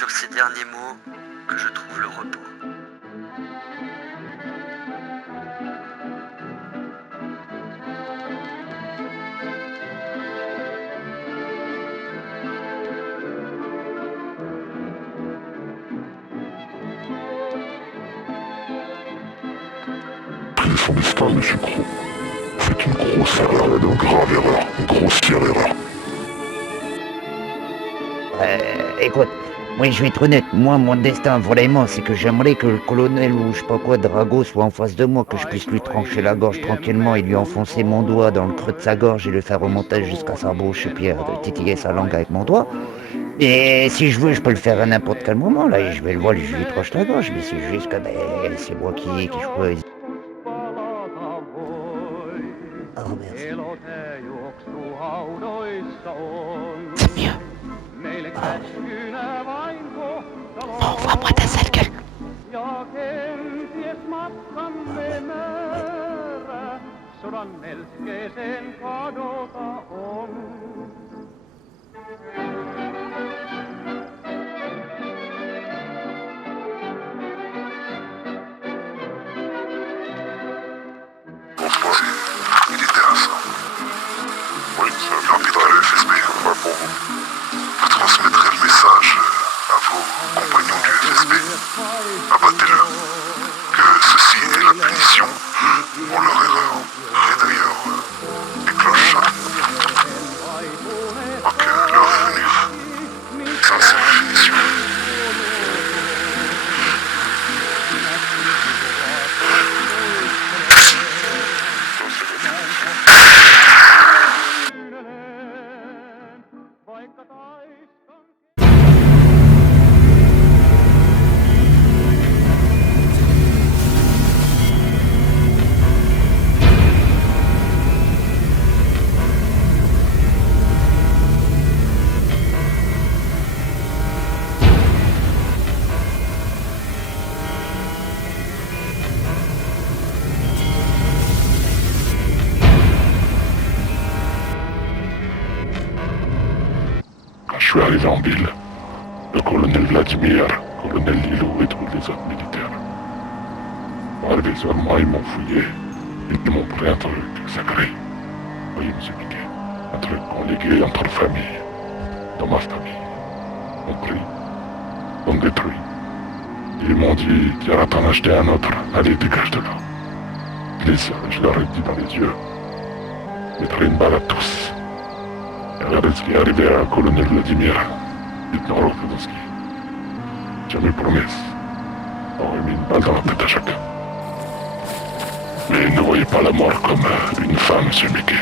sur ces derniers mots que je trouve le repos. Pris son destin, monsieur Croc. C'est une grosse erreur, une grave erreur, une grossière erreur. Écoute, moi je vais être honnête, moi mon destin vraiment c'est que j'aimerais que le colonel ou je sais pas quoi Drago soit en face de moi, que je puisse lui trancher la gorge tranquillement et lui enfoncer mon doigt dans le creux de sa gorge et le faire remonter jusqu'à sa bouche et puis de titiller sa langue avec mon doigt. Et si je veux, je peux le faire à n'importe quel moment, là, et je vais le voir, je lui tranche la gorge, mais c'est juste que c'est moi qui choisis. Oh merci. C'est mieux. Envoie-moi ta sale gueule. Il était à ça. Oui, ça vient rapidement à la FSB, pas pour vous. Vous transmettrez le message à vos compagnons du FSB. Abattez-le. Que ceci était la punition pour leur erreur. Et d'ailleurs, les cloches ok, l'heure est venue. Ça, c'est la finition. Je suis arrivé en ville. Le colonel Vladimir, colonel Lilou et tous les autres militaires. Arrivés sur moi, ils m'ont fouillé. Ils m'ont pris un truc sacré. Oui, monsieur Mickey. Un truc conlégué entre familles. Dans ma famille. On pris. On détruit. Ils m'ont dit, tu iras t'en acheter un autre. Allez, dégage de là. Please, je leur ai dit dans les yeux. Mettrez une balle à tous. Regardez ce qui est arrivé à colonel Vladimir, lieutenant Rokoudowski. J'ai mes promesses. On aurait mis une balle dans la tête à chacun. Mais ne voyez pas la mort comme une fin, monsieur Mickey.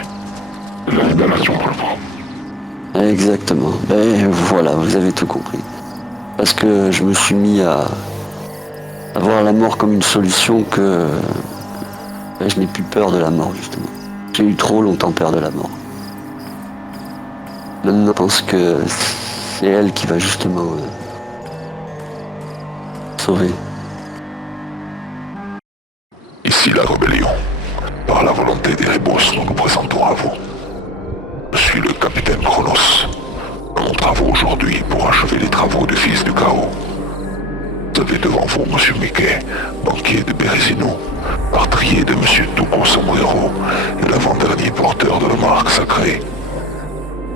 La libération pour vous. Exactement. Ben voilà, vous avez tout compris. Parce que je me suis mis à voir la mort comme une solution que je n'ai plus peur de la mort, justement. J'ai eu trop longtemps peur de la mort. Maintenant, je pense que c'est elle qui va justement sauver. Ici la rébellion. Par la volonté des Rébos, nous nous présentons à vous. Je suis le capitaine Chronos. Mon travaux aujourd'hui pour achever les travaux du fils du chaos. Vous avez devant vous monsieur Mickey, banquier de Bérésino, meurtrier de monsieur Tuco Sombrero et l'avant-dernier porteur de la marque sacrée.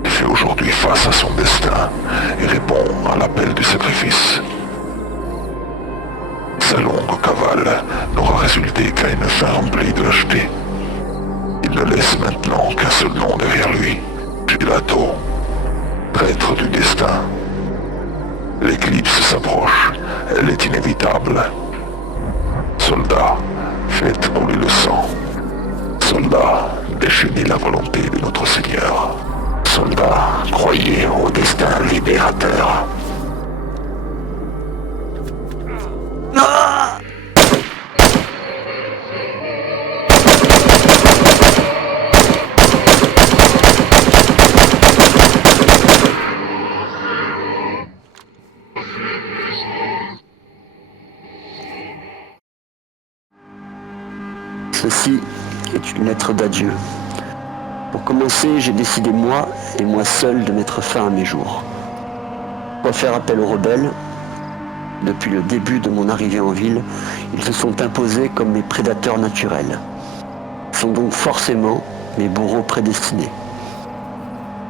Il fait aujourd'hui face à son destin et répond à l'appel du sacrifice. Sa longue cavale n'aura résulté qu'à une fin remplie de lâcheté. Il ne laisse maintenant qu'un seul nom derrière lui, Gilato, traître du destin. L'éclipse s'approche, elle est inévitable. Soldats, faites couler le sang. Soldats, déchaînez la volonté de notre Seigneur. Soldats, croyez au destin libérateur. Ceci est une lettre d'adieu. Pour commencer, j'ai décidé moi, et moi seul, de mettre fin à mes jours. Pour faire appel aux rebelles, Depuis le début de mon arrivée en ville, ils se sont imposés comme mes prédateurs naturels. Ils sont donc forcément mes bourreaux prédestinés.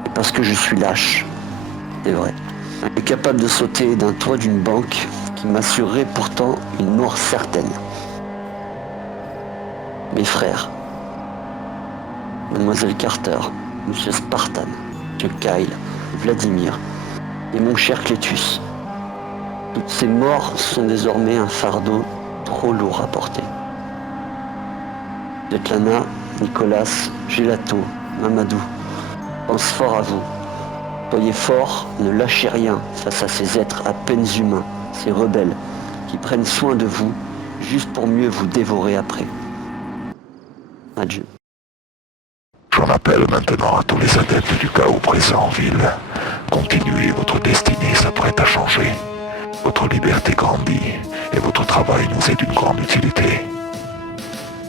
Et parce que je suis lâche, c'est vrai, incapable de sauter d'un toit d'une banque qui m'assurerait pourtant une mort certaine. Mes frères, Mademoiselle Carter, Monsieur Spartan, Monsieur Kyle, Vladimir et mon cher Clétus. Toutes ces morts sont désormais un fardeau trop lourd à porter. Svetlana, Nicolas, Gelato, Mamadou, pense fort à vous. Soyez forts, ne lâchez rien face à ces êtres à peine humains, ces rebelles qui prennent soin de vous juste pour mieux vous dévorer après. Adieu. J'en appelle maintenant à tous les adeptes du chaos présents en ville. Continuez, votre destinée s'apprête à changer. Votre liberté grandit et votre travail nous est d'une grande utilité.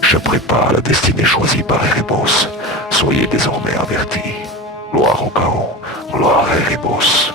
Je prépare la destinée choisie par Erebos. Soyez désormais avertis. Gloire au chaos, gloire à Erebos.